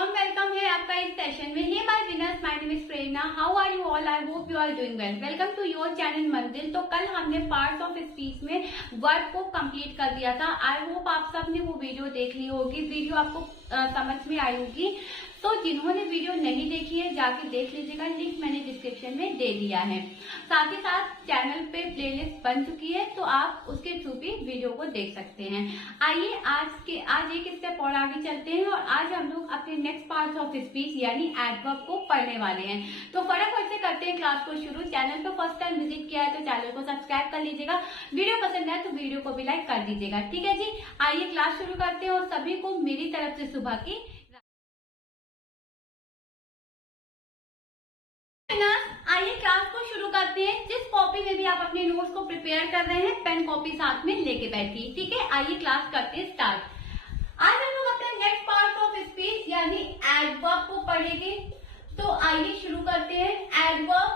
warm welcome है आपका इस सेशन में। Hey my winners, my name is Prerna. How are you all? I hope you are doing well. Welcome to your channel मंजिल। तो कल हमने पार्ट्स ऑफ स्पीच में वर्ब को कंप्लीट कर दिया था। आई होप आप सब ने वो वीडियो देख ली होगी, वीडियो आपको समझ में आई होगी। तो जिन्होंने वीडियो नहीं देखी है जाके देख लीजिएगा, लिंक मैंने डिस्क्रिप्शन में दे दिया है। साथ ही साथ चैनल पे प्लेलिस्ट बन चुकी है, तो आप उसके थ्रू भी वीडियो को देख सकते हैं। आइए आज एक स्टेप और आगे चलते हैं और आज हम लोग अपने नेक्स्ट पार्ट ऑफ स्पीच यानी एडवर्ब को पढ़ने वाले हैं। तो फटाफट से करते हैं क्लास को शुरू। चैनल पर फर्स्ट टाइम विजिट किया है तो चैनल को सब्सक्राइब कर लीजिएगा, वीडियो पसंद है तो वीडियो को भी लाइक कर दीजिएगा। ठीक है जी, आइए क्लास शुरू करते हैं और सभी को मेरी तरफ से सुबह की आइए क्लास को शुरू करते हैं। जिस कॉपी में भी आप अपने नोट्स को प्रिपेयर कर रहे हैं, पेन कॉपी साथ में लेके बैठिए। ठीक है, आइए क्लास करते हैं स्टार्ट। आज हम लोग अपने नेक्स्ट पार्ट ऑफ स्पीच यानी एडवर्ब को पढ़ेंगे। तो आइए शुरू करते हैं। Adverb,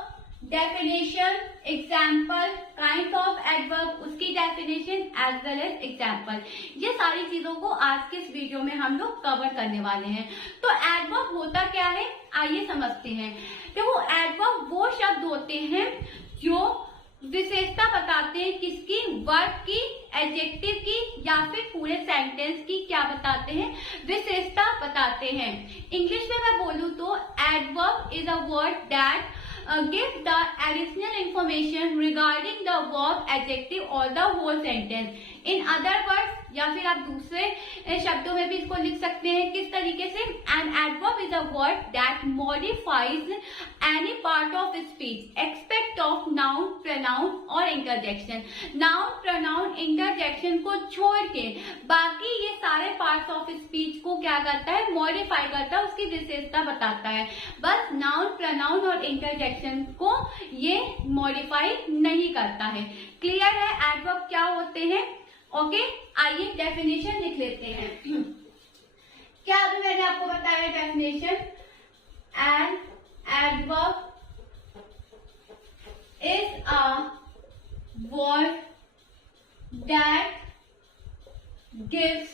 definition, example, kind of adverb, उसकी definition as well as example, ये सारी चीजों को आज के इस वीडियो में हम लोग कवर करने वाले हैं। तो एडवर्ब होता क्या है, आइए समझते हैं। देखो, एडवर्ब वो शब्द होते हैं जो विशेषता बताते हैं किसकी, वर्ब की, एडजेक्टिव की या फिर पूरे सेंटेंस की। क्या बताते हैं, विशेषता बताते हैं। इंग्लिश में मैं बोलूं तो adverb is a word that give the additional information regarding the verb, adjective or the whole sentence. In other words, या फिर आप दूसरे शब्दों में भी इसको लिख सकते हैं। किस तरीके से, an adverb is a word that modifies any part of speech except of noun, pronoun और interjection. Noun, pronoun, interjection को छोड़ के बाकी ये सारे पार्ट्स ऑफ स्पीच को क्या करता है, मॉडिफाई करता है, उसकी विशेषता बताता है। बस नाउन, प्रोनाउन और इंटरजेक्शन को ये मॉडिफाई नहीं करता है। क्लियर है एडवर्ब क्या होते हैं? ओके, आइए डेफिनेशन लिख लेते हैं। क्या अभी मैंने आपको बताया definition? An adverb is a word that gives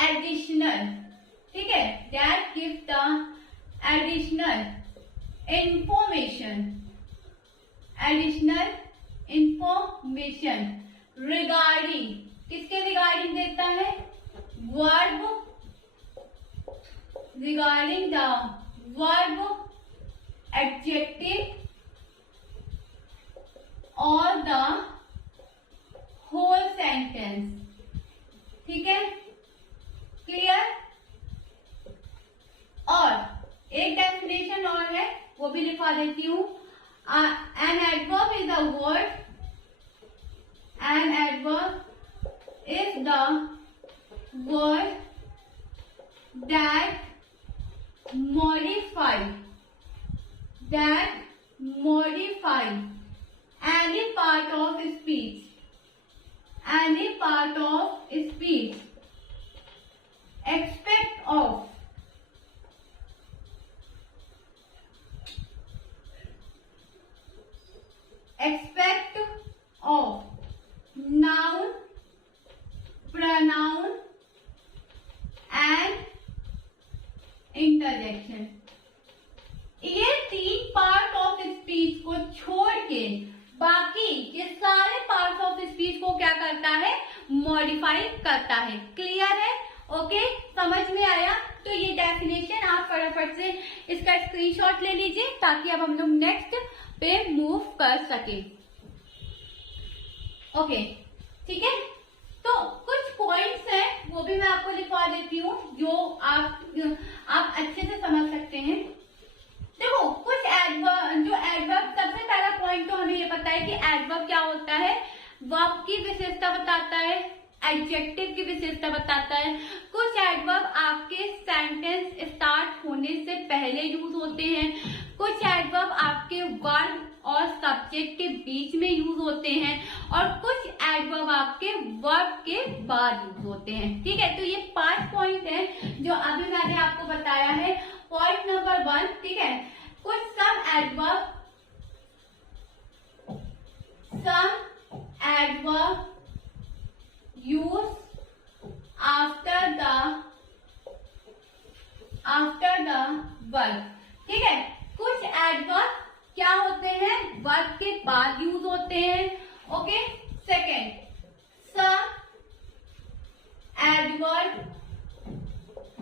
additional, ठीक है, that gives the additional information, additional information regarding, किसके रिगार्डिंग देता है, verb, regarding the verb, adjective और द होल सेंटेंस। ठीक है, क्लियर? और एक डेफिनेशन और है, वो भी लिखवा देती हूं। An adverb is a word, an adverb is the word that modify any part of speech except of noun, pronoun and interjection। ये तीन पार्ट ऑफ स्पीच को छोड़ के बाकी ये सारे पार्ट ऑफ स्पीच को क्या करता है, मॉडिफाई करता है। क्लियर है? ओके, समझ में आया? तो ये डेफिनेशन आप फटाफट से इसका स्क्रीनशॉट ले लीजिए ताकि अब हम लोग नेक्स्ट पे मूव कर सके। ओके, ठीक है। तो कुछ पॉइंट्स हैं वो भी मैं आपको लिखवा देती हूँ जो आप अच्छे से समझ सकते हैं। देखो, कुछ एडवर्ब, सबसे पहला पॉइंट तो हमें ये पता है कि एडवर्ब क्या होता है, वर्ब की विशेषता बताता है, एडजेक्टिव की विशेषता बताता है। कुछ एडवर्ब आपके सेंटेंस स्टार्ट होने से पहले यूज होते हैं, कुछ एडवर्ब आपके वर्ब और सब्जेक्ट के बीच में यूज होते हैं और कुछ एडवर्ब आपके वर्ब के बाद यूज होते हैं। ठीक है, तो ये 5 पॉइंट हैं जो अभी मैंने आपको बताया है। पॉइंट नंबर 1, ठीक है, कुछ some adverb used after the after the verb. ठीक है, कुछ एडवर्ब क्या होते हैं, वर्ब के बाद यूज होते हैं। Okay, second, some adverb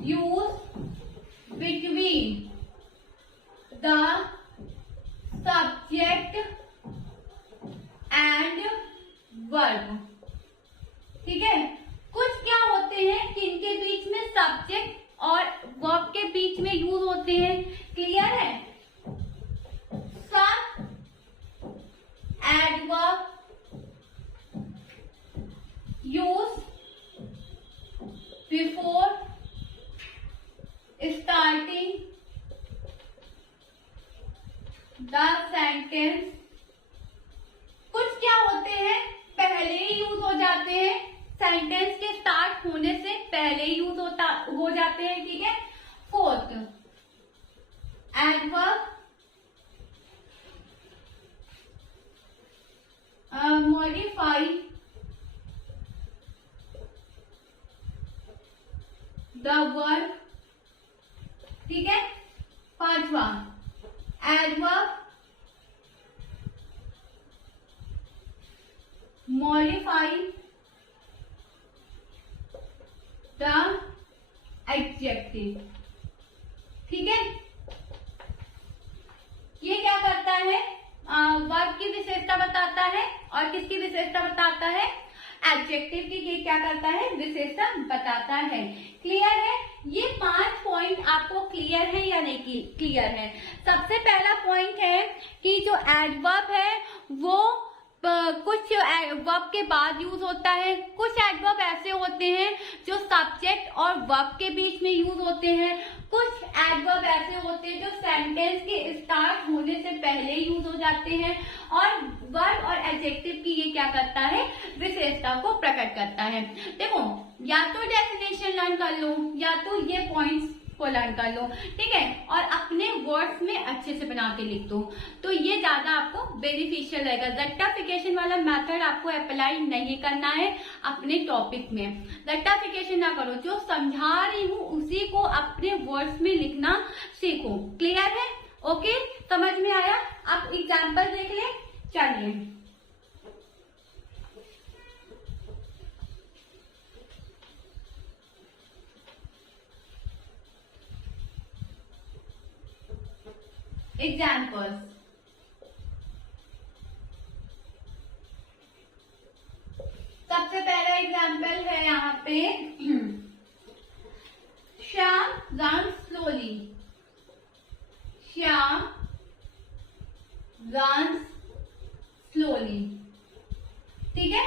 use between the subject and verb. ठीक है, कुछ क्या होते हैं कि इनके बीच में सब्जेक्ट और वर्ब के बीच में यूज होते हैं। क्लियर है, some adverb use before starting the sentence. कुछ क्या होते हैं पहले ही यूज हो जाते हैं, सेंटेंस के स्टार्ट होने से पहले ही यूज हो जाते हैं। ठीक है, fourth, adverb modify the verb. ठीक है, पांचवा, एडवर्ब मॉडिफाई द एडजेक्टिव। ठीक है, ये क्या करता है, वर्ब की विशेषता बताता है और किसकी विशेषता बताता है, एडजेक्टिव की। ये क्या करता है, विशेषता बताता है। क्लियर है, ये 5 पॉइंट आपको क्लियर है या नहीं क्लियर है। सबसे पहला पॉइंट है कि जो एडवर्ब है वो कुछ वर्ब के बाद यूज होता है, कुछ एडवर्ब ऐसे होते हैं जो सब्जेक्ट और वर्ब के बीच में यूज होते हैं, कुछ एडवर्ब ऐसे होते हैं जो सेंटेंस के स्टार्ट होने से पहले यूज हो जाते हैं, और वर्ब और एडजेक्टिव की ये क्या करता है, विशेषता को प्रकट करता है। देखो, या तो डेफिनेशन लर्न कर लो या तो ये पॉइंट्स को लर्न कर लो। ठीक है, और अपने वर्ड्स में अच्छे से बना के लिख दो, तो ये ज्यादा आपको बेनिफिशियल रहेगा। रट्टाफिकेशन वाला मेथड आपको अप्लाई नहीं करना है अपने टॉपिक में। रट्टाफिकेशन ना करो, जो समझा रही हूँ उसी को अपने वर्ड्स में लिखना सीखो। क्लियर है, ओके, समझ में आया। आप एग्जाम्पल देख ले। चलिए, एग्जाम्पल्स। सबसे पहला एग्जाम्पल है यहाँ पे, Shyam run slowly. Shyam run slowly. ठीक है,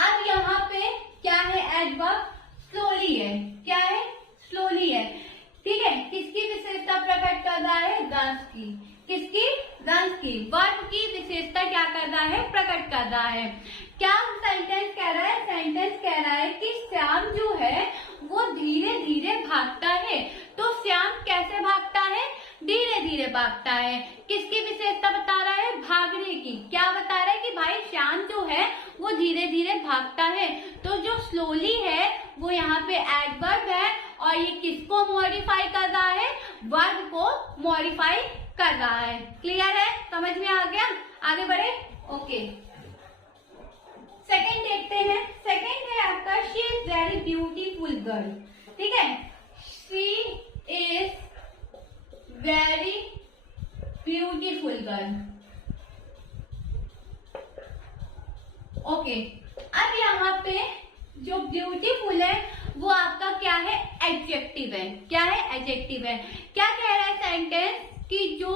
अब यहाँ पे क्या है, एडवर्ब स्लोली है। क्या है, स्लोली है। ठीक है, किसकी विशेषता प्रकट कर रहा है, रंस की। किसकी, रंस की। वर्ब की विशेषता क्या कर रहा है, प्रकट कर रहा है। क्या सेंटेंस कह रहा है, सेंटेंस कह रहा है कि श्याम जो है वो धीरे धीरे भागता है। तो श्याम कैसे भागता है, धीरे धीरे भागता है। किसकी विशेषता बता रहा है, भागने की। क्या बता रहा है कि भाई श्याम जो है वो धीरे धीरे भागता है। तो जो स्लोली है वो यहाँ पे एडवर्ब है, और ये किसको मॉडिफाई कर रहा है, वर्ब को मॉडिफाई कर रहा है। क्लियर है, समझ में आ गया। आगे बढ़े, ओके। सेकंड देखते हैं। सेकंड है आपका, she is very beautiful girl. ठीक है, she is very beautiful girl. Okay, अब यहाँ पे जो ब्यूटीफुल है वो आपका क्या है, एडजेक्टिव है। क्या है, एडजेक्टिव है। क्या कह रहा है सेंटेंस कि जो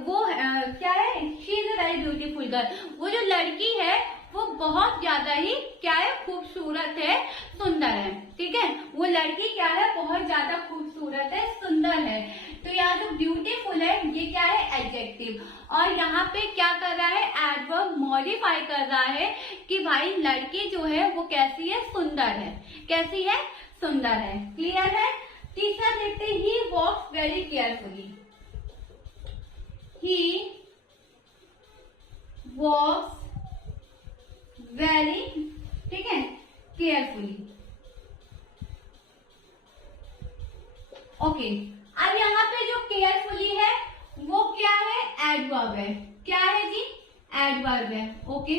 वो क्या है, she is very beautiful girl. वो जो लड़की है वो बहुत ज्यादा ही क्या है, खूबसूरत है, सुंदर है। ठीक है, वो लड़की क्या है, बहुत ज्यादा खूबसूरत है, सुंदर है। तो यहाँ जो ब्यूटीफुल है ये क्या है, एडजेक्टिव। और यहाँ पे क्या कर रहा है, एडवर्ब मॉडिफाई कर रहा है कि भाई लड़की जो है वो कैसी है, सुंदर है। कैसी है, सुंदर है। क्लियर है। तीसरा देखते, ही वॉक्स वेरी केयरफुली। ही वॉक्स वेरी, ठीक है, केयरफुली। ओके, केयरफुली है वो क्या है, एडवर्ब है। क्या है जी, एडवर्ब है। ओके,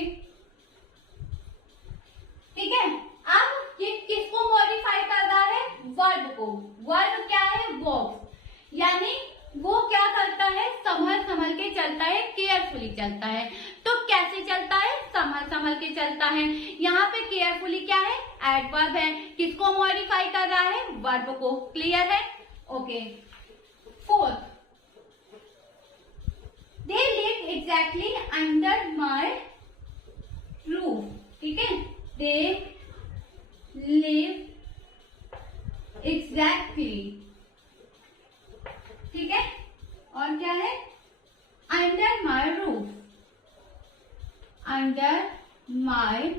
ठीक है। अब ये किसको मॉडिफाई कर रहा है, वर्ब को। वर्ब क्या है, वॉक्स, यानी वो क्या करता है, संभल संभल के चलता है, केयरफुली चलता है। तो कैसे चलता है, संभल संभल के चलता है। यहाँ पे केयरफुली क्या है, एडवर्ब है। किसको मॉडिफाई कर रहा है, वर्ब को। क्लियर है। Okay, fourth, they live exactly under my roof. ठीक है, दे लिव एग्जैक्टली, ठीक है। और क्या है, under my roof, under my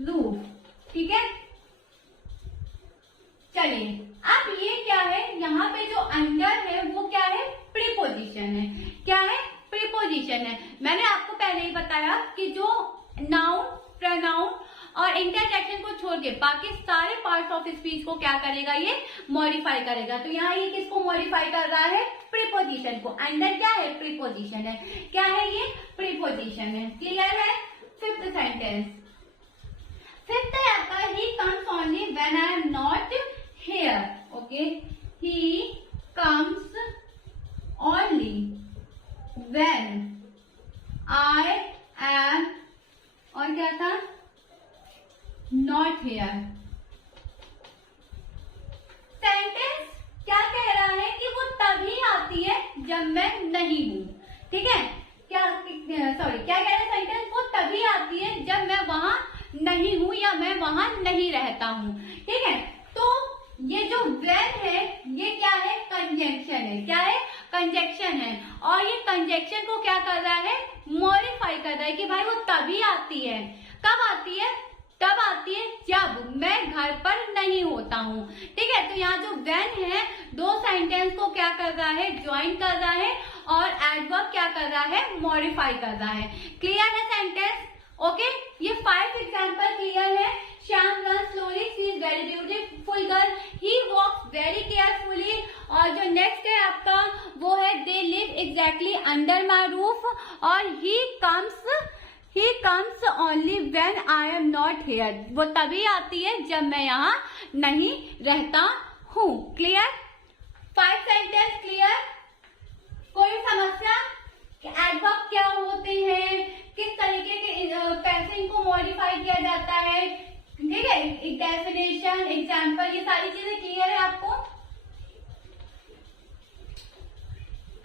roof. ठीक है, चलिए अब ये क्या है, यहाँ पे जो अंडर है वो क्या है, प्रीपोजिशन है। क्या है, प्रीपोजिशन है। मैंने आपको पहले ही बताया कि जो नाउन, प्रोनाउन और इंटरजेक्शन को छोड़ के बाकी सारे पार्ट्स ऑफ स्पीच को क्या करेगा, ये मॉडिफाई करेगा। तो यहाँ ये किसको मॉडिफाई कर रहा है, प्रीपोजिशन को। अंडर क्या है, प्रीपोजिशन है। क्या है ये, प्रीपोजिशन है। क्लियर है। फिफ्थ सेंटेंस, फिफ्थ है आपका, ही comes only when I am not here. Okay, he comes only when I M, और क्या था, नॉट हियर। सेंटेंस क्या कह रहा है कि वो तभी आती है जब मैं नहीं हूं। ठीक है, क्या, सॉरी, क्या कह रहा है सेंटेंस, वो तभी आती है जब मैं वहां नहीं हूं या मैं वहां नहीं रहता हूं। ठीक है, तो ये जो when है ये क्या है, कंजंक्शन है। क्या है, कंजंक्शन है। और ये कंजंक्शन को क्या कर रहा है, मॉडिफाई कर रहा है कि भाई वो तभी आती है। कब आती है, तब आती है जब मैं घर पर नहीं होता हूँ। ठीक है, तो यहाँ जो when है दो सेंटेंस को क्या कर रहा है, ज्वाइन कर रहा है, और एडवर्ब क्या कर रहा है, मॉडिफाई कर रहा है। क्लियर है सेंटेंस। ओके, ये 5 एग्जाम्पल क्लियर है। Shyam run slowly, she is very beautiful girl, he walks very carefully. और जो नेक्स्ट है आपका वो है, they live exactly under my roof, और he comes only when I am not here, वो तभी आती है जब मैं यहाँ नहीं रहता हूँ। Clear, 5 sentence clear. कोई समस्या, एडवर्ब क्या होते हैं, किस तरीके के कैसे इनको मॉडिफाई किया जाता है। ठीक है, डेफिनेशन, एग्जाम्पल, ये सारी चीजें क्लियर है आपको।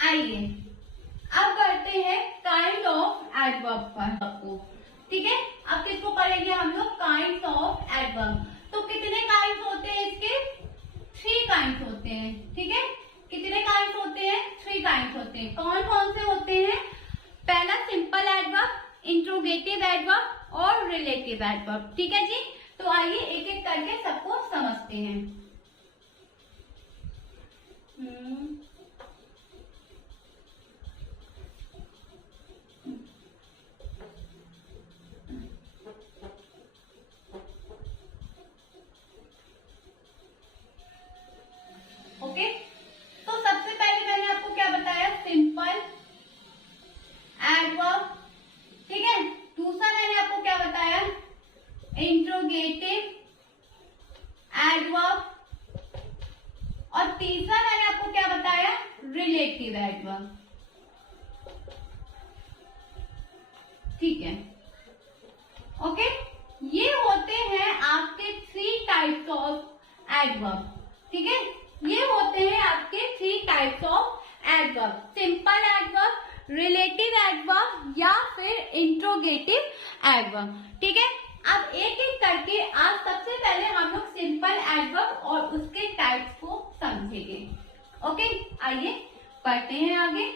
आइए अब करते हैं काइंड ऑफ एडवर्ब पर आपको। ठीक है, अब किसको पढ़ेंगे हम लोग, काइंड ऑफ एडवर्ब। तो कितने काइंड होते हैं इसके, 3 काइंड होते हैं। ठीक है, कितने काइंड होते हैं, 3 काइंड होते हैं। कौन कौन से होते हैं, पहला सिंपल एडवर्ब, इंट्रोगेटिव एडवर्ब और रिलेटिव एडवर्ब। ठीक है जी, तो आइए एक एक करके सबको समझते हैं। ओके, तो सबसे पहले मैंने आपको क्या बताया, सिंपल एडवर्ब। ठीक है, दूसरा मैंने आपको क्या बताया, इंट्रोगेटिव एडवर्ब, और तीसरा मैंने आपको क्या बताया, रिलेटिव एडवर्ब। ठीक है, ओके, ये होते हैं आपके 3 टाइप्स ऑफ एडवर्ब। ठीक है, ये होते हैं आपके 3 types of adverb, simple adverb, relative adverb या फिर इंट्रोगेटिव एडवर्ब। ठीक है, अब एक एक करके आज सबसे पहले हम लोग सिंपल एडवर्ब और उसके टाइप्स को समझेंगे। ओके, आइए पढ़ते हैं आगे।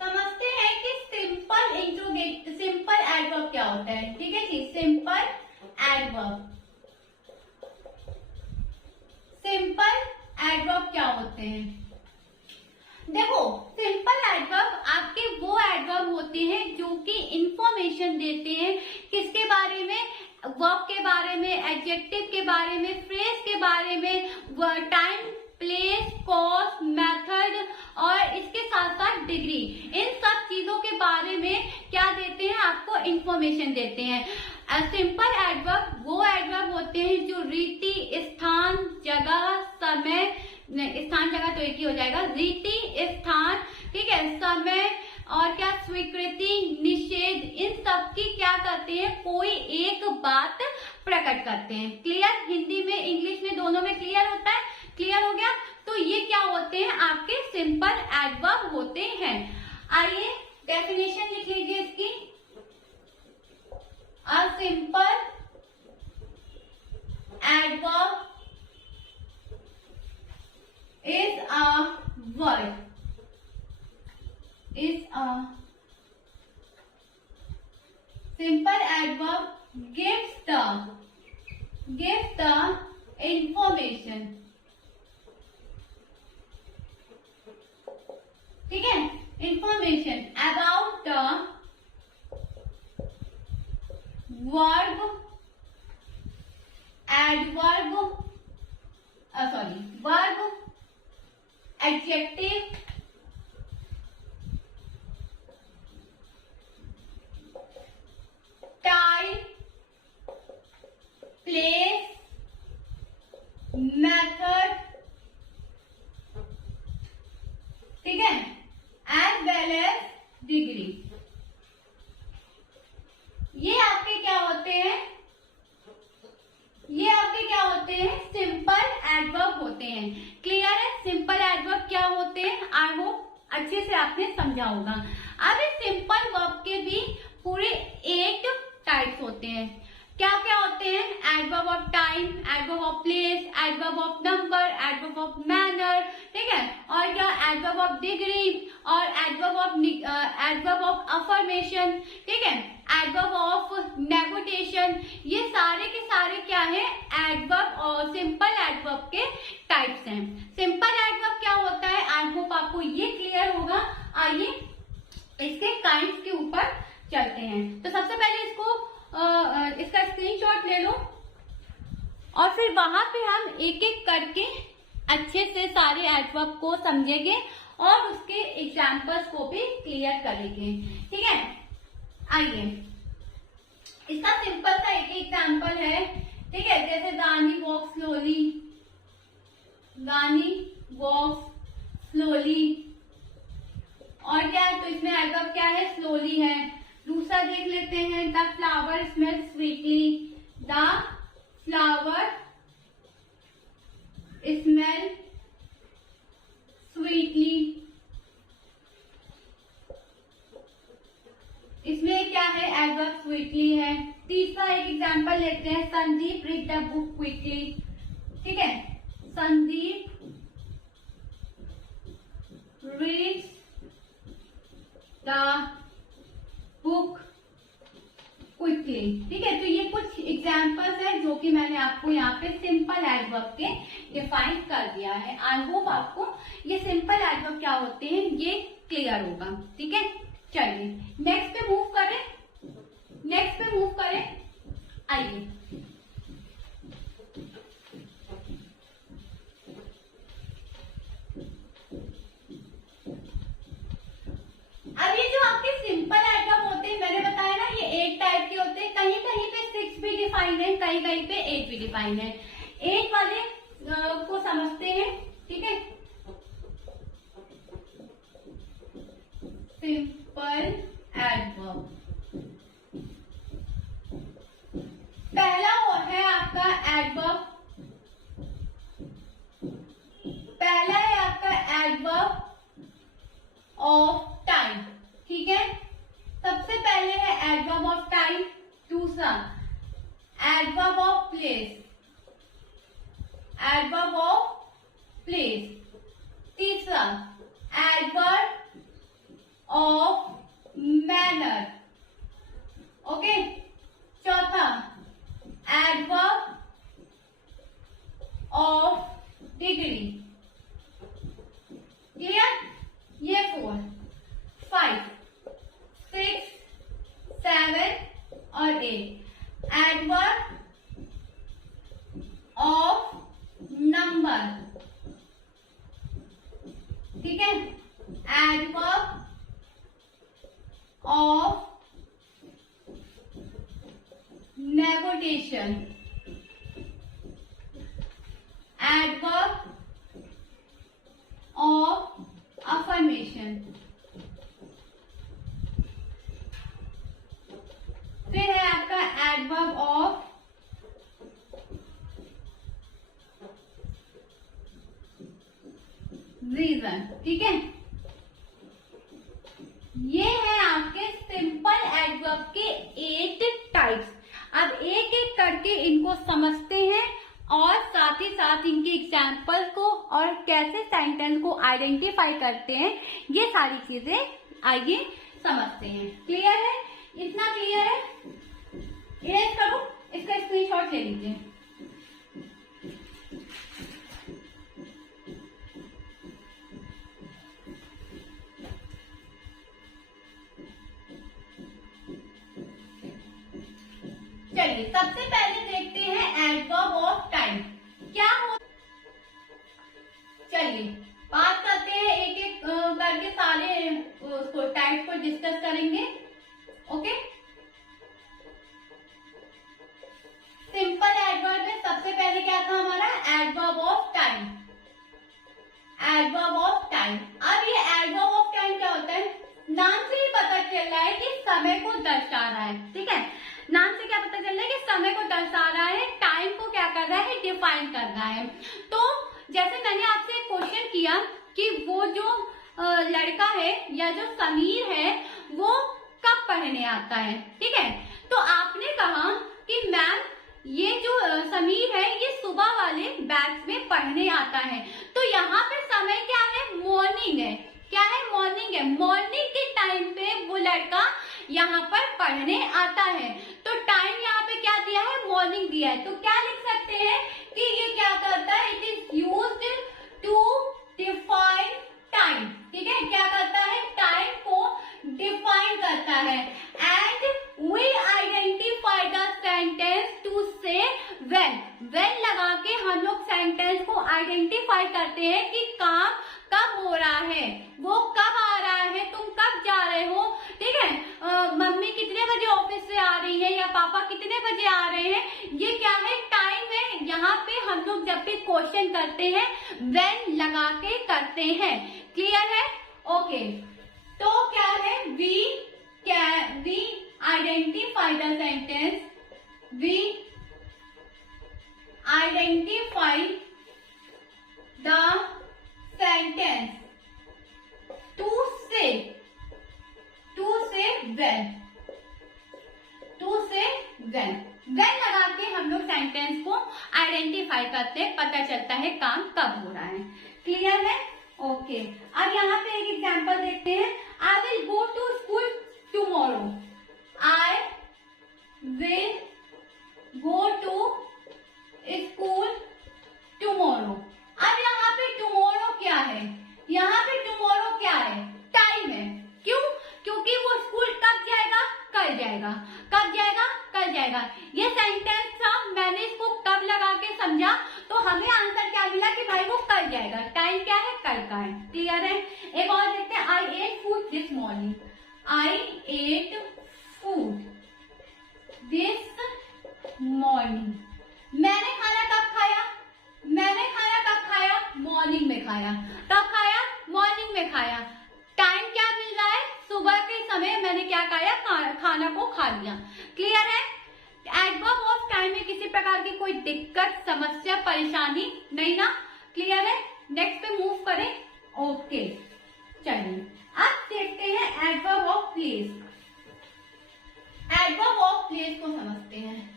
समझते हैं कि सिंपल एडवर्ब क्या होता है। ठीक है जी, सिंपल एडवर्ब, सिंपल एडवर्ब क्या होते हैं। देखो, सिंपल एडवर्ब आपके वो एडवर्ब होते हैं जो कि एडजेक्टिव के बारे में, फ्रेज के बारे में, टाइम, प्लेस, कॉज, मेथड और इसके साथ साथ डिग्री, इन सब चीजों के बारे में क्या देते हैं, आपको इंफॉर्मेशन देते हैं। सिंपल एडवर्ब वो एडवर्ब होते हैं जो रीति, स्थान, जगह, समय, स्थान जगह तो एक ही हो जाएगा, रीति, स्थान, ठीक है, समय और क्या, स्वीकृति, निषेध, इन सब की क्या करते हैं, कोई एक बात प्रकट करते हैं। क्लियर? हिंदी में, इंग्लिश में, दोनों में क्लियर होता है? क्लियर हो गया? तो ये क्या होते हैं, आपके सिंपल एडवर्ब होते हैं। आइए डेफिनेशन लिख लीजिए इसकी। A simple adverb is a word, is a simple adverb gives the information, ठीक है, information about the verb, adverb, verb, adjective, time, place, method, ठीक है, as well as degree। ये आपके क्या होते हैं, ये आपके क्या होते हैं, सिंपल एडवर्ब होते हैं। क्लियर है? सिंपल एडवर्ब क्या होते हैं, आई होप अच्छे से आपने समझा होगा। अब इस सिंपल वर्ब के भी पूरे 8 टाइप्स होते हैं। क्या क्या होते हैं, adverb of time, adverb of place, adverb of number, adverb of manner, ठीक है, और क्या, एडवर्ब ऑफ डिग्री और एडवर्ब ऑफ अफर्मेशन, ठीक है, एडवर्ब ऑफ नेगोटिएशन। ये सारे के सारे क्या है, एडवर्ब और सिंपल एडवर्ब के टाइप्स हैं। सिंपल एडवर्ब क्या होता है, आई होप आपको ये क्लियर होगा। आइए इसके काइंड्स के ऊपर चलते हैं। तो सबसे पहले इसका स्क्रीनशॉट ले लो और फिर वहां पे हम एक एक करके अच्छे से सारे एडवर्ब को समझेंगे और उसके एग्जाम्पल्स को भी क्लियर करेंगे, ठीक है। आइए इसका सिंपल सा एक एग्जाम्पल है, ठीक है, जैसे रानी वॉक स्लोली, रानी वॉक स्लोली, और क्या है, तो इसमें एडवर्ब क्या है, स्लोली है। दूसरा देख लेते हैं, the flower smell sweetly, the flower smell sweetly, इसमें क्या है, एडवर्ब स्वीटली है। तीसरा एक एग्जांपल लेते हैं, Sandeep read the book quickly, ठीक है, Sandeep reads the book quickly, ठीक है। तो ये कुछ एग्जाम्पल्स है जो कि मैंने आपको यहाँ पे सिंपल एडवर्ब के डिफाइन कर दिया है। आई होप आपको ये सिंपल एडवर्ब क्या होते हैं ये क्लियर होगा, ठीक है। चलिए नेक्स्ट पे मूव करें, आइए अब ये जो आपके सिंपल एडवर्ब होते हैं, मैंने बताया ना ये 8 टाइप के होते हैं। कहीं कहीं पे 6 भी डिफाइंड है, कहीं कहीं पे 8 भी डिफाइंड है। 8 वाले को समझते हैं, ठीक है। सिंपल एडवर्ब पहला है आपका एडवर्ब, पहला है आपका एडवर्ब ऑफ टाइम, ठीक है। सबसे पहले है एडवर्ब ऑफ टाइम, दूसरा adverb of place, adverb of place, तीसरा एडवर्ब ऑफ मैनर, ओके, चौथा एडवर्ब ऑफ डिग्री, क्लियर। ये 4, 5, 6, 7 और 8 adverb of negotiation, adverb of affirmation, फिर है आपका एडवर्ब ऑफ रीजन। ठीक है, ये है आपके सिंपल एडवर्ब के 8 टाइप्स। अब एक एक करके इनको समझते हैं और साथ ही साथ इनके एग्जाम्पल को और कैसे सेंटेंस को आइडेंटिफाई करते हैं, ये सारी चीजें आइए समझते हैं। क्लियर है? इतना क्लियर है? इरेज करो, इसका स्क्रीनशॉट ले लीजिए। चलिए सबसे पहले देखते हैं एडवर्ब ऑफ टाइम क्या हो। चलिए बात करते हैं, एक एक करके सारे उसको टाइप को डिस्कस करेंगे। ओके, सिंपल एडवर्ब में सबसे पहले क्या था हमारा? Adverb of time. Adverb of time, अब ये एडवर्ब ऑफ टाइम क्या होता है? नाम से ही पता चल रहा है कि समय को दर्शा रहा है। ठीक है, नाम से क्या पता चल रहा है कि समय को दर्शा रहा है, टाइम को क्या कर रहा है? डिफाइन कर रहा है। तो जैसे मैंने आपसे एक क्वेश्चन किया कि वो जो लड़का है या जो समीर है वो कब पढ़ने आता है। ठीक है, तो आपने कहा कि मैम ये जो समीर है ये सुबह वाले बैच में पढ़ने आता है। तो यहाँ पे समय क्या है? मॉर्निंग है। क्या है? मॉर्निंग है। मॉर्निंग के टाइम पे वो लड़का यहाँ पर पढ़ने आता है। तो टाइम यहाँ पे क्या दिया है? मॉर्निंग दिया है। तो क्या लिख सकते हैं कि ये क्या करता है? It is used to define time. ठीक है, क्या करता है? टाइम को डिफाइन करता है। And we identify the sentence to say when. When लगा के हम लोग सेंटेंस को आइडेंटिफाई करते हैं कि काम कब हो रहा है, वो कब आ रहा है, तुम कब जा रहे हो। ठीक है, मम्मी कितने बजे ऑफिस से आ रही है या पापा कितने बजे आ रहे हैं, ये क्या है? टाइम है। यहाँ पे हम लोग जब भी क्वेश्चन करते हैं व्हेन लगा के करते हैं। क्लियर है? ओके, तो क्या है? We identify the sentence, we identify the sentence to say when लगा के हम लोग सेंटेंस को आइडेंटिफाई करते हैं, पता चलता है काम कब हो रहा है। क्लियर है? ओके, अब यहाँ पे एक एग्जांपल देखते हैं। I will go to school tomorrow. I will go to school tomorrow. अब यहाँ पे टुमारो क्या है? यहाँ पे टुमारो क्या है? टाइम है। क्यों? क्योंकि वो स्कूल कब जाएगा? कल जाएगा। कब जाएगा? कल जाएगा। ये सेंटेंस था, मैंने इसको कब लगा के समझा तो हमें आंसर क्या मिला कि भाई वो कल जाएगा। टाइम क्या है? कल का है। क्लियर है? एक और देखते हैं। I ate food this morning. I ate food this morning. मैंने खाना कब खाया? मैंने खाना कब खाया? मॉर्निंग में खाया। कब खाया? मॉर्निंग में खाया। टाइम क्या मिल रहा है? सुबह के समय मैंने क्या खाया? खाना को खा लिया। क्लियर है? एडवर्ब ऑफ टाइम में किसी प्रकार की कोई दिक्कत, समस्या, परेशानी नहीं ना? क्लियर है? नेक्स्ट पे मूव करें। ओके, चलिए अब देखते हैं adverb of place. Adverb of place को समझते हैं।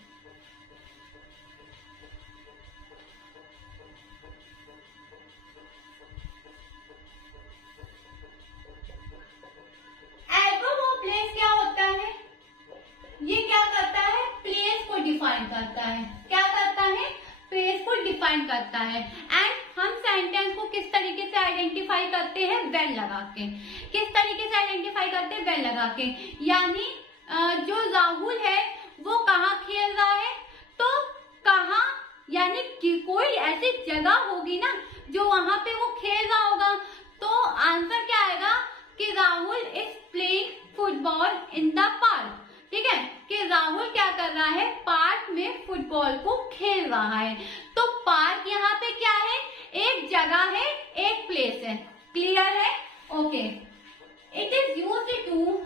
एडवर्ब ऑफ प्लेस क्या होता है? ये क्या करता है? प्लेस को डिफाइन करता है। क्या करता है? प्लेस को डिफाइन करता है। एंड हम सेंटेंस को किस तरीके से आइडेंटिफाई करते हैं? व्हेन लगा के। किस तरीके से आइडेंटिफाई करते हैं? व्हेन लगा के। यानी जो राहुल है वो कहाँ खेल रहा है, तो कहाँ, यानी कि कोई ऐसी जगह होगी ना जो वहां पे वो खेल रहा होगा, तो आंसर क्या आएगा कि Rahul is playing football in the park, ठीक है, कि राहुल क्या कर रहा है, पार्क में फुटबॉल को खेल रहा है। तो पार्क यहाँ पे क्या है, एक जगह है, एक प्लेस है। क्लियर है? Okay. It is used to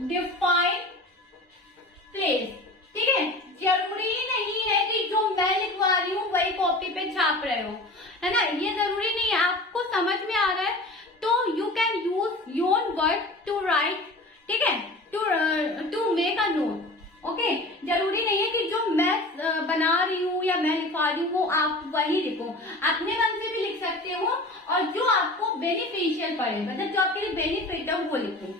define place, ठीक है। जरूरी नहीं है कि जो मैं लिखवा रही हूँ वही कॉपी पे छाप रहे हो, है ना, ये जरूरी नहीं है। आपको समझ में आ रहा है तो you can use your word to write, ठीक है, to make a note. Okay, जरूरी नहीं है कि जो मैं बना रही हूँ या मैं लिखवा रही हूँ वो आप वही लिखो, अपने मन से भी लिख सकते हो और जो आपको बेनिफिशियल पड़े, मतलब जो आपके लिए बेनिफिट है वो लिखो।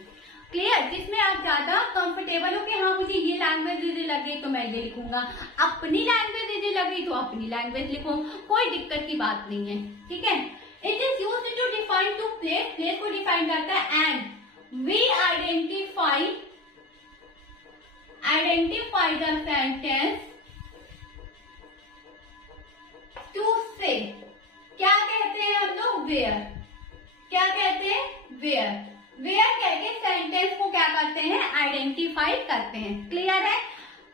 क्लियर? जिसमें आप ज्यादा कंफर्टेबल हो कि हाँ मुझे ये लैंग्वेज इजी लग रही तो मैं ये लिखूंगा, अपनी लैंग्वेज इजी लग रही तो अपनी लैंग्वेज लिखो, कोई दिक्कत की बात नहीं है, ठीक है। It is used to define to place, place को डिफाइन करता है। And we identify the sentence to say, क्या कहते हैं हम लोग, वेयर। क्या कहते हैं, वेयर। वेयर कहके सेंटेंस को क्या करते हैं, आइडेंटिफाई करते हैं। क्लियर है?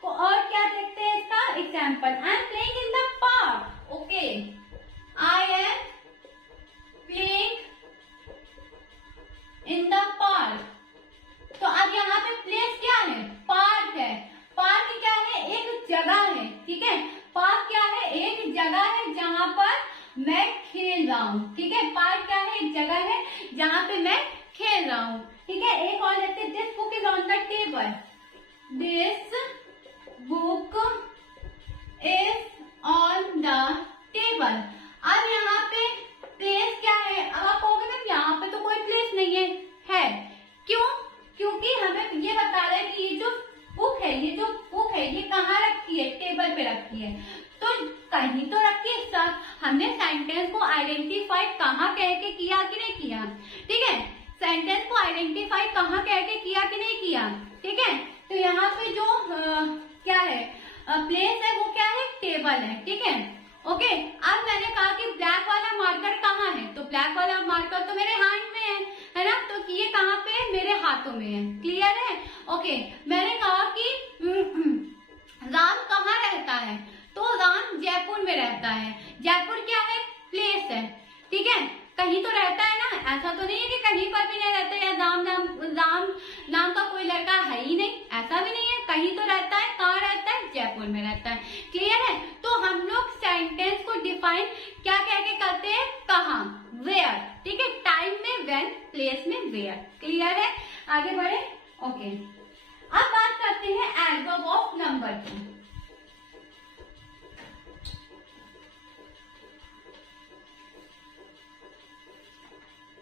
और क्या देखते हैं इसका example, I am playing in the park. Okay, I am playing in the park. तो अब यहाँ पे प्लेस क्या है, पार्क है। पार्क क्या है, एक जगह है, ठीक है। पार्क क्या है, एक जगह है जहां पर मैं खेल रहा हूँ, ठीक है। पार्क क्या है, एक जगह है जहां पे मैं खेल रहा हूँ, ठीक है। एक और देखते हैं, this book is on the table. This book is on the table. अब यहाँ पे प्लेस क्या है, अब आप कहोगे मैम यहाँ पे तो कोई प्लेस नहीं है क्यों? क्योंकि हमें ये बता रहा है कि ये जो बुक है, ये कहाँ रखी है, टेबल पे रखी है, तो कहीं तो रखी है साथ। हमने सेंटेंस को आइडेंटिफाई कहाँ कह के किया कि नहीं किया, ठीक है। सेंटेंस को आइडेंटिफाई कहाँ कह के किया कि नहीं किया, ठीक है। तो यहाँ पे जो क्या है, प्लेस है वो क्या है, टेबल है, ठीक है। ओके, अब मैंने कहा कि ब्लैक वाला मार्कर कहाँ है, तो ब्लैक वाला मार्कर तो मेरे हैंड में है ना, तो ये कहाँ पे है, मेरे हाथों में है। क्लियर है? ओके, मैंने कहा कि राम कहाँ रहता है, तो राम जयपुर में रहता है। जयपुर क्या है, प्लेस है, ठीक है, कहीं तो रहता है ना, ऐसा तो नहीं है कि कहीं पर भी नहीं रहता है, राम नाम का कोई लड़का है ही नहीं, ऐसा भी नहीं है, कहीं तो रहता है। कहाँ रहता है, जयपुर में रहता है। क्लियर है? तो हम लोग सेंटेंस को डिफाइन क्या कह के करते हैं, कहाँ, वेयर, ठीक है। टाइम में व्हेन, प्लेस में वेयर। क्लियर है? आगे बढ़े। ओके, अब बात करते हैं एडवर्ब ऑफ नंबर की।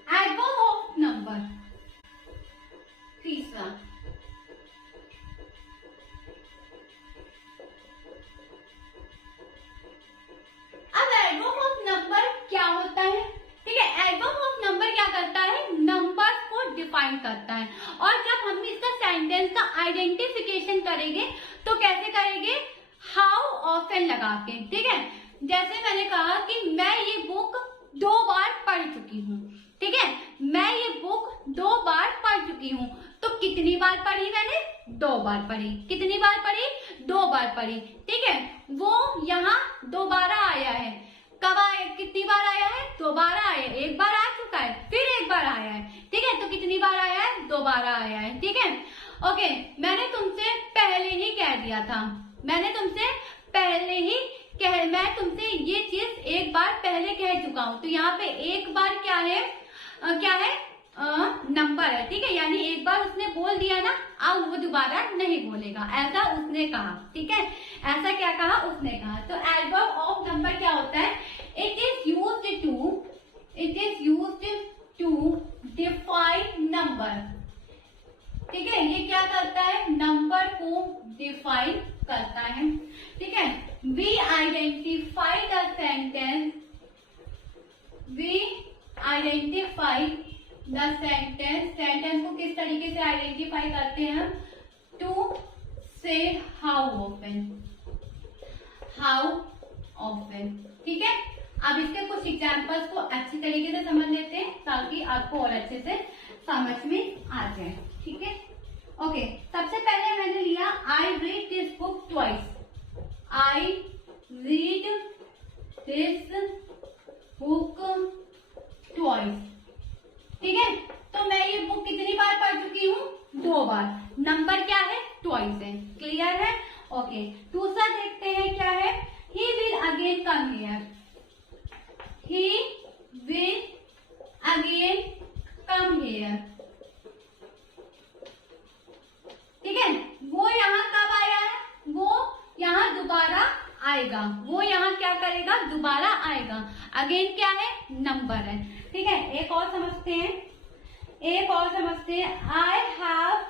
एडवर्ब ऑफ नंबर तीसरा, अब एडवर्ब ऑफ नंबर क्या होता है, ठीक है। एडवर्ब ऑफ नंबर क्या करता है, नंबर्स को डिफाइन करता है। और जब हम इसका सेंटेंस का आइडेंटिफिकेशन करेंगे तो कैसे करेंगे, हाउ ऑफन लगा के, ठीक है। जैसे मैंने कहा कि मैं ये बुक 2 बार पढ़ चुकी हूँ, ठीक है, मैं ये बुक 2 बार पढ़ चुकी हूँ। तो कितनी बार पढ़ी मैंने, 2 बार पढ़ी। कितनी बार पढ़ी, 2 बार पढ़ी, ठीक है। वो यहाँ दोबारा आया है, कब आया, कितनी बार आया है, 2 बार आया है। 1 बार आ चुका है, फिर 1 बार आया है, ठीक है। तो कितनी बार आया है, 2 बार आया है, ठीक है। ओके, मैंने तुमसे पहले ही कह दिया था, मैं तुमसे ये चीज 1 बार पहले कह चुका हूँ। तो यहाँ पे 1 बार क्या है, नंबर है, ठीक है। यानी 1 बार उसने बोल दिया ना, अब वो दोबारा नहीं बोलेगा, ऐसा उसने कहा, ठीक है। ऐसा क्या कहा, उसने कहा। तो एडवर्ब ऑफ नंबर क्या होता है, it is used to define number, ठीक है। ये क्या करता है, नंबर को डिफाइन करता है, ठीक है। We identify the sentence, sentence को किस तरीके से आइडेंटिफाई करते हैं, टू से हाउ ऑफन, ठीक है। अब इसके कुछ एग्जाम्पल्स को अच्छी तरीके से समझ लेते हैं ताकि आपको और अच्छे से समझ में आ जाए। ठीक है, ओके। सबसे पहले मैंने लिया I read this book twice. I read this book twice. ठीक है, तो मैं ये बुक कितनी बार पढ़ चुकी हूँ? 2 बार। नंबर क्या है? ट्वाइस है। क्लियर है? ओके। दूसरा देखते हैं क्या है। He will again come here. He will again come here. ठीक है, वो यहाँ कब आया है? वो यहाँ दोबारा आएगा। वो यहाँ क्या करेगा? दोबारा आएगा। अगेन क्या है? नंबर है। ठीक है, एक और समझते हैं। I have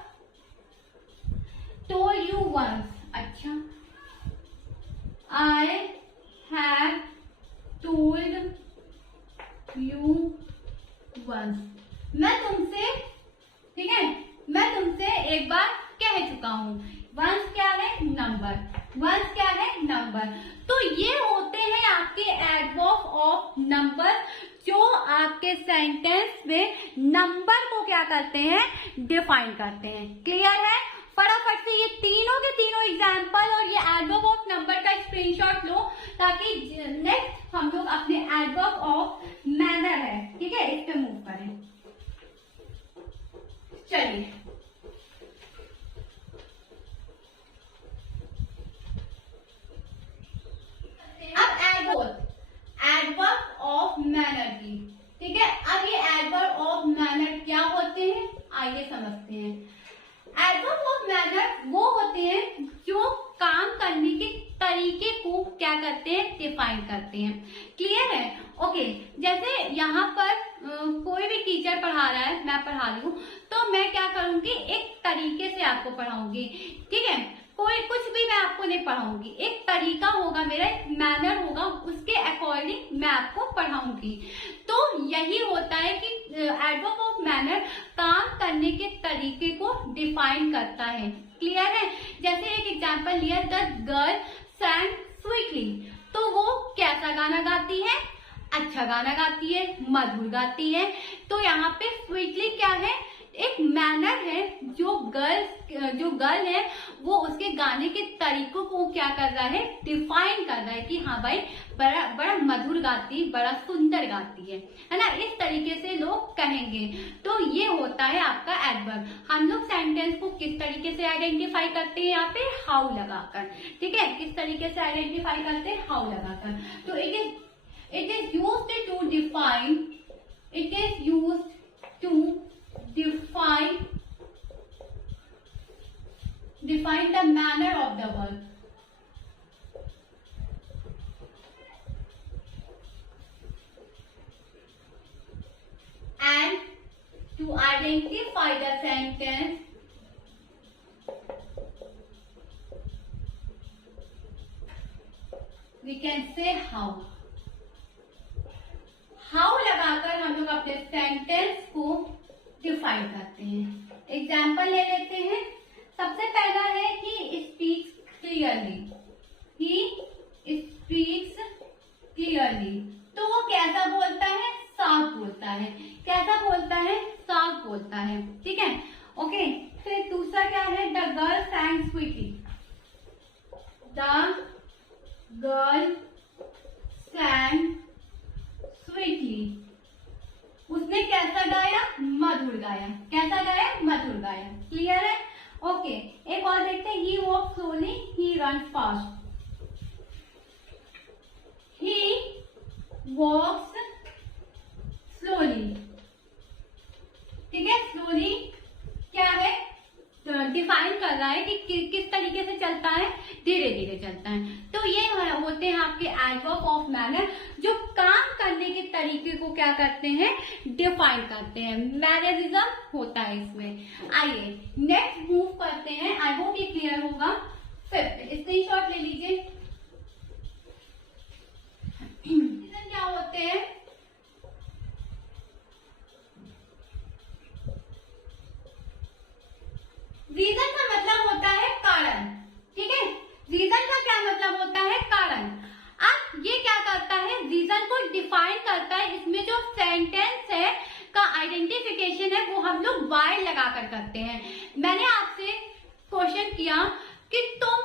told you once. अच्छा, I have told you once. मैं तुमसे, ठीक है, मैं तुमसे एक बार कह चुका हूं। वंस क्या है? नंबर। वंस क्या है? नंबर। तो ये होते हैं आपके एडवर्ब ऑफ नंबर, जो आपके सेंटेंस में नंबर को क्या करते हैं? डिफाइन करते हैं। क्लियर है? फटाफट से ये तीनों के तीनों एग्जाम्पल और ये एडवर्ब ऑफ नंबर का स्क्रीनशॉट लो, ताकि नेक्स्ट हम लोग अपने एडवर्ब ऑफ मैनर है, ठीक है, इस पे मूव करें। चलिए, अब एडवर्ब ऑफ मैनर की। ठीक है, अब ये एडवर्ब ऑफ मैनर क्या होते हैं, आइए समझते हैं। एडवर्ब ऑफ मैनर वो होते हैं जो काम करने के तरीके को क्या करते हैं? डिफाइन करते हैं। क्लियर है? ओके। जैसे यहाँ पर कोई भी टीचर पढ़ा रहा है, मैं पढ़ा रही हूँ, तो मैं क्या करूंगी? एक तरीके से आपको पढ़ाऊंगी। ठीक है, कोई कुछ भी मैं आपको नहीं पढ़ाऊंगी, एक तरीका होगा मेरा, एक मैनर होगा, उसके अकॉर्डिंग मैं आपको पढ़ाऊंगी। तो यही होता है कि एडवर्ब ऑफ मैनर काम करने के तरीके को डिफाइन करता है। क्लियर है? जैसे एक एग्जांपल लिया, द गर्ल sang स्वीटली, तो वो कैसा गाना गाती है? अच्छा गाना गाती है, मधुर गाती है। तो यहाँ पे स्वीटली क्या है? एक मैनर है। जो गर्ल है वो उसके गाने के तरीकों को क्या कर रहा है? डिफाइन कर रहा है कि हाँ भाई, बड़ा मधुर गाती, बड़ा सुंदर गाती है ना। इस तरीके से लोग कहेंगे। तो ये होता है आपका एडवर्ब। हम लोग सेंटेंस को किस तरीके से आइडेंटिफाई करते हैं? यहाँ पे हाउ लगाकर। ठीक है, किस तरीके से आइडेंटिफाई करते हैं? हाउ लगाकर। तो it is used to define, it is used to define the manner of the work. And to identify the sentence, we can say how. how लगाकर हम लोग अपने सेंटेंस को डिफाइन करते हैं। एग्जाम्पल ले लेते हैं। सबसे पहला है कि speaks clearly. He speaks clearly, तो वो कैसा बोलता है? साफ बोलता है। कैसा बोलता है? साफ बोलता है। ठीक है, ओके। फिर दूसरा क्या है? The girl sang sweetly. The girl sang sweetly, उसने कैसा गाया? मधुर गाया। कैसा गाया? मधुर गाया। क्लियर है? ओके। एक और देखते हैं। ही वॉक स्लोली, ही रन फास्ट। ही वॉक्स स्लोली। ठीक है, स्लोली क्या है? डिफाइन कर रहा है कि किस तरीके से चलता है? धीरे धीरे चलता है। तो ये होते हैं आपके एडवर्ब ऑफ मैनर, जो काम करने के तरीके को क्या करते हैं? डिफाइन करते हैं। मैनरिज्म होता है इसमें। आइए नेक्स्ट मूव करते हैं। आई होप ये क्लियर होगा। फिफ्थ, स्क्रीनशॉट ले लीजिए। रीजन क्या होते हैं? रीजन का मतलब होता है कारण। ठीक है, रीजन का क्या मतलब होता है? कारण। अब ये क्या करता है? रीजन को डिफाइन करता है। इसमें जो सेंटेंस है का आइडेंटिफिकेशन कम्युनिकेशन है वो हम लोग वाई लगाकर करते हैं। मैंने आपसे क्वेश्चन किया कि तुम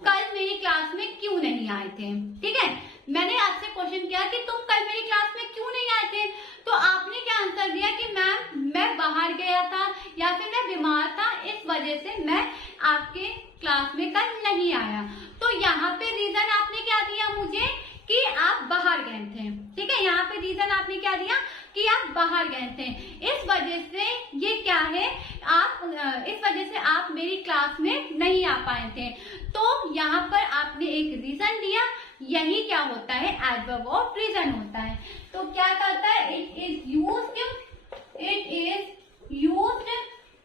कल मेरी क्लास में क्यों नहीं आए थे, ठीक है। मैंने आपसे क्वेश्चन किया कि तुम कल मेरी क्लास में क्यों नहीं आए थे, तो आपने क्या आंसर दिया कि मैम मैं बाहर गया था या फिर मैं बीमार था, इस वजह से मैं आपके क्लास में कल नहीं आया। तो यहाँ पे रीजन आपने क्या दिया मुझे कि आप बाहर गए थे, ठीक है। यहाँ पे रीजन आपने क्या दिया कि आप बाहर गए थे, इस वजह से ये क्या है, आप इस वजह से आप मेरी क्लास में नहीं आ पाए थे। तो यहाँ पर आपने एक रीजन दिया, यही क्या होता है, एडवर्ब ऑफ रीजन होता है। तो क्या करता है, it is used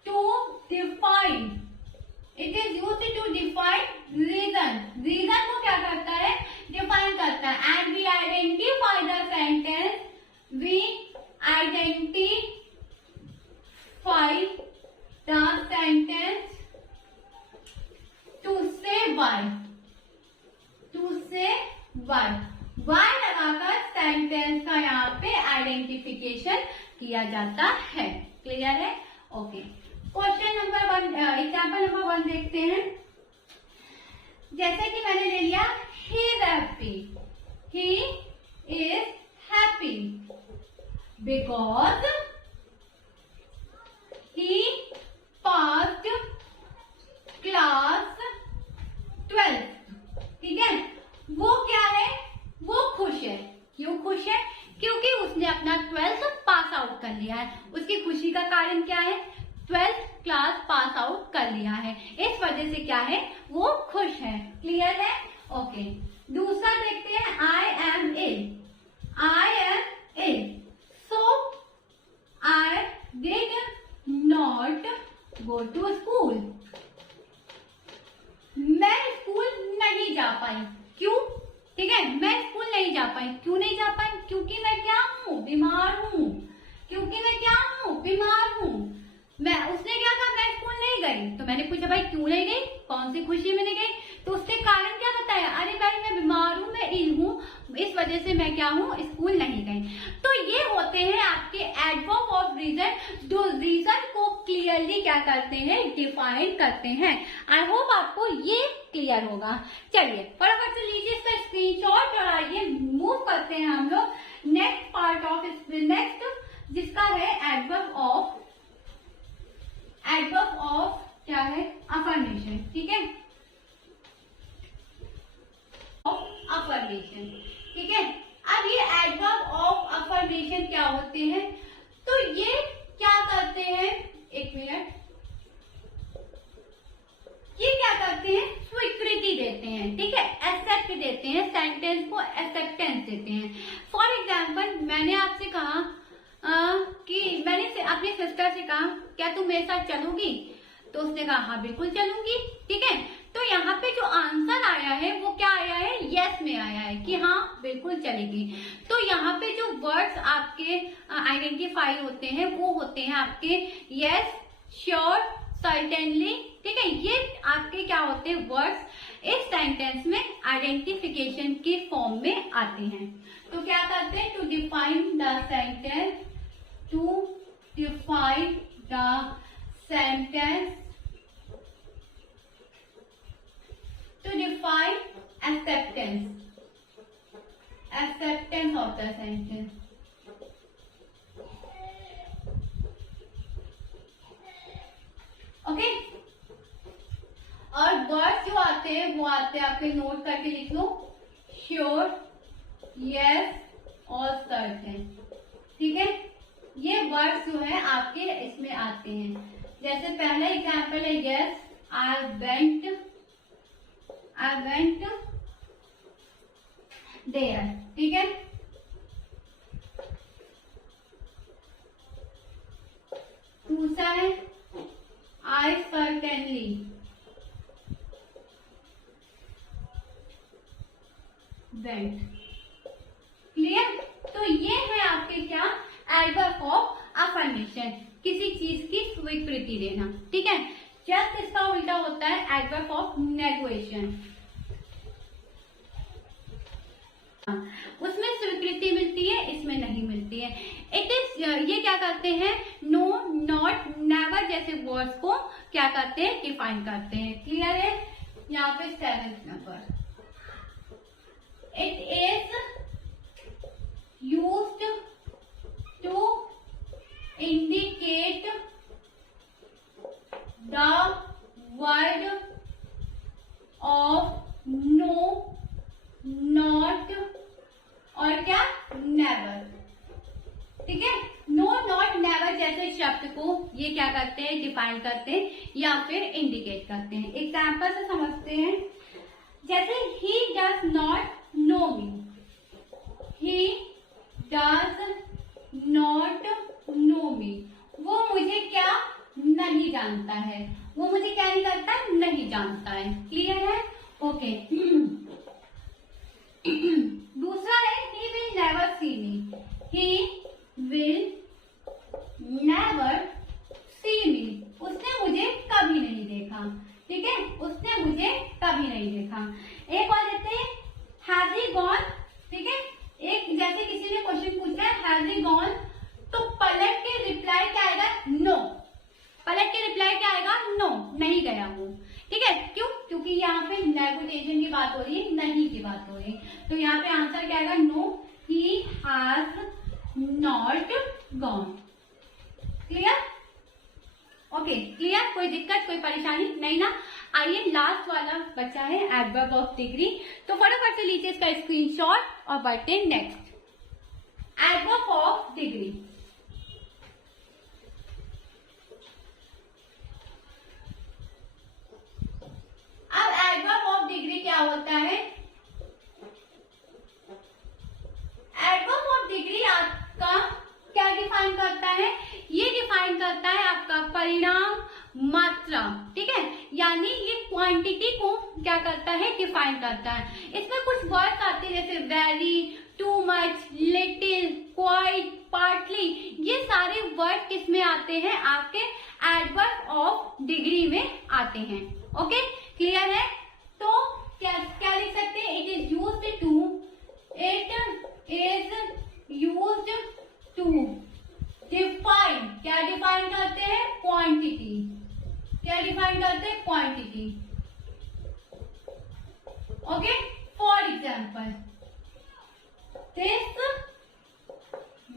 to define reason. Reason को क्या करता है, डिफाइन करता है। And we identify the sentence, we identify the sentence to say why, why लगाकर सेंटेंस का यहाँ पे आइडेंटिफिकेशन किया जाता है। क्लियर है, okay. Question number 1, example number 1 देखते हैं। जैसे कि मैंने ले लिया he is happy, he is happy because he passed class 12, ठीक है। वो क्या है, वो खुश है। क्यों खुश है, क्योंकि उसने अपना 12th पास आउट कर लिया है। उसकी खुशी का कारण क्या है, 12th क्लास पास आउट कर लिया है, इस वजह से क्या है, वो खुश है। क्लियर है, ओके। दूसरा देखते हैं, I am ill, so I did not go to school. मैं स्कूल नहीं जा पाई, क्यों, ठीक है। मैं स्कूल नहीं जा पाई, क्यों नहीं जा पाई, क्योंकि मैं क्या हूँ, बीमार हूँ। क्योंकि मैं क्या हूँ, बीमार हूँ। उसने क्या कहा, मैं स्कूल नहीं गई। तो मैंने पूछा भाई क्यों नहीं गई, कौन सी खुशी में नहीं गई, तो उसने कारण क्या बताया, अरे भाई मैं बीमार हूँ, मैं इल हूँ, इस वजह से मैं क्या हूँ, स्कूल नहीं गई। तो ये होते हैं आपके एडवर्ब ऑफ रीजन, जो रीजन को क्लियरली क्या करते हैं, डिफाइन करते हैं। आई होप आपको ये क्लियर होगा। चलिए फटाफट से लीजिए इसका स्क्रीनशॉट और आइए मूव करते हैं हम लोग नेक्स्ट पार्ट ऑफ नेक्स्ट, जिसका है एडवर्ब ऑफ क्या है, अफर्मेशन, ठीक है, अफर्मेशन, ठीक है। अब ये एडवर्ब ऑफ अफर्मेशन क्या होते हैं, तो ये क्या करते हैं, एक मिनट, ये क्या करते हैं, स्वीकृति देते हैं, ठीक है, एक्सेप्ट देते हैं, सेंटेंस को एक्सेप्टेंस देते हैं। फॉर एग्जाम्पल मैंने आपसे कहा कि मैंने अपनी सिस्टर से कहा क्या तुम मेरे साथ चलोगी, तो उसने कहा हाँ बिल्कुल चलूंगी, ठीक है। तो यहाँ पे जो आंसर आया है वो क्या आया है, यस में आया है कि हाँ बिल्कुल चलेगी। तो यहाँ पे जो वर्ड्स आपके आइडेंटिफाई होते हैं वो होते हैं आपके यस, श्योर, सर्टेनली, ठीक है। ये आपके क्या होते हैं, वर्ड्स इस सेंटेंस में आइडेंटिफिकेशन के फॉर्म में आते हैं। तो क्या करते हैं, to define the sentence, to define the sentence, to define acceptance of the sentence, okay. और वर्ड जो आते हैं वो आते हैं, आपके नोट करके लिख लो, श्योर, यस और सर्टेन, ठीक है। ये वर्ड्स जो है आपके इसमें आते हैं। जैसे पहला एग्जाम्पल है यस, आई वेंट देयर, ठीक है। दूसरा है आई सर्टेनली वेंट, क्लियर। तो ये है आपके क्या, एडवर्ब ऑफ अफर्मेशन, किसी चीज की स्वीकृति देना, ठीक है। जस्ट इसका उल्टा होता है एडवर्ब ऑफ नेगेशन। उसमें स्वीकृति मिलती है, इसमें नहीं मिलती है। इट इज, ये क्या करते हैं, नो, नॉट, नेवर जैसे वर्ड्स को क्या करते हैं, डिफाइन करते हैं। क्लियर है? यहाँ पे 7th number, it is used to indicate the word of no, not और क्या, नेवर। ठीक है, नो, नॉट, नेवर जैसे शब्द को ये क्या करते हैं, डिफाइन करते हैं या फिर इंडिकेट करते हैं। एग्जाम्पल से समझते हैं, जैसे he does not know me, he does not know me, वो मुझे क्या नहीं जानता है, वो मुझे क्या नहीं करता, नहीं जानता है। क्लियर है? ओके। दूसरा है, he will never see me, he will never see me, उसने मुझे कभी नहीं देखा। ठीक है, उसने मुझे कभी नहीं देखा। एक और लेते हैं, has he gone। ठीक है, एक जैसे किसी ने क्वेश्चन पूछा है has he gone, तो पलट के रिप्लाई क्या आएगा, नो। पलट के रिप्लाई क्या आएगा, नो, नहीं गया हूँ। ठीक है, क्यों? क्योंकि यहाँ पे नेगेटिव की बात हो रही है, नहीं की बात हो रही है, तो यहाँ पे आंसर क्या आएगा, no, he has not gone. Clear? Okay, clear? कोई दिक्कत, कोई परेशानी नहीं ना? आइए, लास्ट वाला बचा है एडवर्ब ऑफ डिग्री, तो फटाफट से लीजिए इसका स्क्रीनशॉट और बढ़ते हैं नेक्स्ट। एडवर्ब ऑफ डिग्री, अब एडवर्ब ऑफ डिग्री क्या होता है? एडवर्ब ऑफ डिग्री आपका क्या डिफाइन करता है? ये डिफाइन करता है आपका परिणाम, मात्रा। ठीक है, यानी ये क्वांटिटी को क्या करता है, डिफाइन करता है। इसमें कुछ वर्ड्स आते हैं जैसे very, too much, little, quite, partly, ये सारे वर्ड किस में आते हैं, आपके एडवर्ब ऑफ डिग्री में आते हैं। ओके, क्लियर है? तो क्या क्या लिख सकते हैं, it is used to, it is used to define, क्या डिफाइन करते हैं, क्वांटिटी। क्या डिफाइन करते हैं, quantity. Okay, for example, this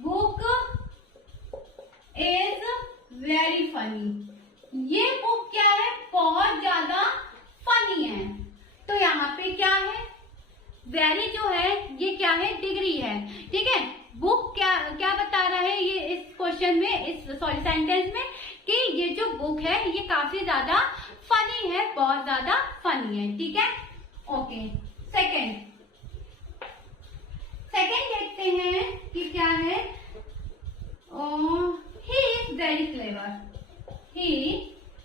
book is very funny, ये बुक क्या है, बहुत ज्यादा फनी है। तो यहाँ पे क्या है, वेरी जो है ये क्या है, डिग्री है। ठीक है, बुक क्या क्या बता रहा है ये इस क्वेश्चन में, इस सेंटेंस में, कि ये जो बुक है ये काफी ज्यादा फनी है, बहुत ज्यादा फनी है। ठीक है, ओके। सेकंड देखते हैं कि क्या है, he is very clever, he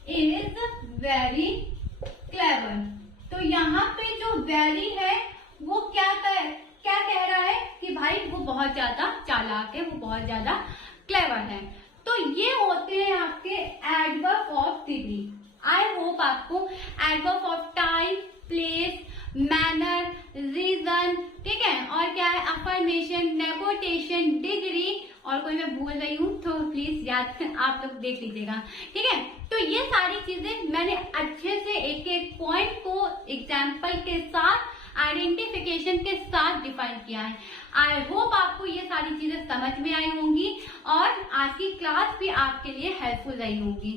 is very clever. तो यहाँ पे जो वेरी है वो क्या कह रहा है कि भाई वो बहुत ज्यादा चालाक है, वो बहुत ज्यादा क्लेवर है। तो ये होते हैं आपके adverb of degree. I hope आपको adverb of time, place, manner, reason, ठीक है, और क्या है, अफर्मेशन, नेगोटिएशन, डिग्री, और कोई मैं भूल रही हूँ तो प्लीज याद आप लोग देख लीजिएगा। ठीक है, तो ये सारी चीजें मैंने अच्छे से एक एक पॉइंट को एग्जाम्पल के साथ, आइडेंटिफिकेशन के साथ डिफाइन किया है। आई होप आपको ये सारी चीजें समझ में आई होंगी और आज की क्लास भी आपके लिए हेल्पफुल रही होंगी।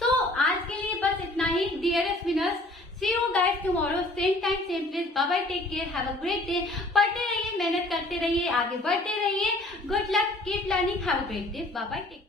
तो आज के लिए बस इतना ही। Dearest winners, see you guys tomorrow, same time same place. Bye bye, take care, have a great day. पढ़ते रहिए, मेहनत करते रहिए, आगे बढ़ते रहिए। Good luck, keep learning, have a great day. Bye bye, take